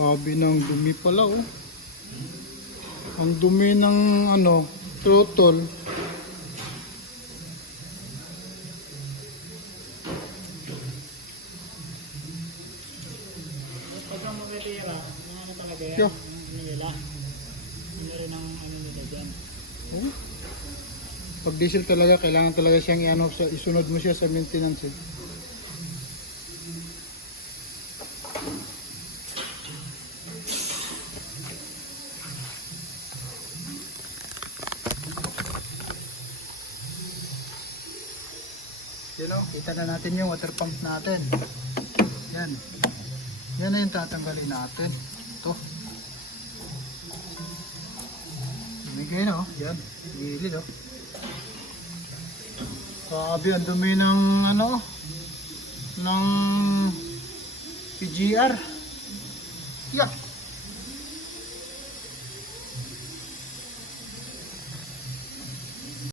Grabe ng dumi pala oh. Ang dumi ng ano, throttle. Pag ang magkatira, ano talaga yan? Yo. Ano nila? Ano rin ang ano nila dyan? Oh. Pag diesel talaga, kailangan talaga siyang i-ano, isunod mo siya sa maintenance. Eh. Yan o, kita na natin yung water pump natin. Yan. Yan na yung tatanggalin natin. Ito. Bigay na o. Yan. Gilid o. Grabe ang dumi ng ano, ng PGR. Yak.